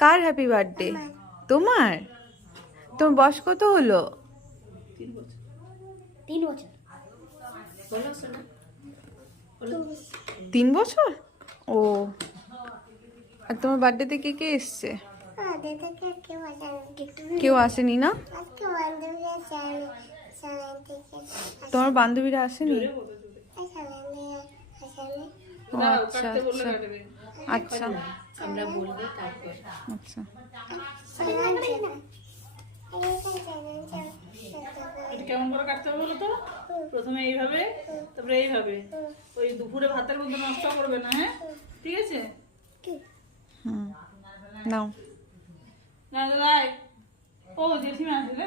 কার happy birthday? তোমার? তোমার বয়স কত হলো? 3 বছর। 3 বছর? ও, আর তোমার বার্থডেতে কে কে এসছে? কেউ আসেনি না? তোমার বান্ধবীরা আসেনি? ও আচ্ছা আচ্ছা আচ্ছা আমরা বলবো তারপর। আচ্ছা। কেমন করে কাটতে হবে বলো তো? প্রথমে এইভাবে, তারপরে এইভাবে। ওই দুপুরে ভাতের মধ্যে নষ্ট করবে না, হ্যাঁ? ঠিক আছে? হুম, নাও। না দাদা, ও জেঠিমা আছে রে।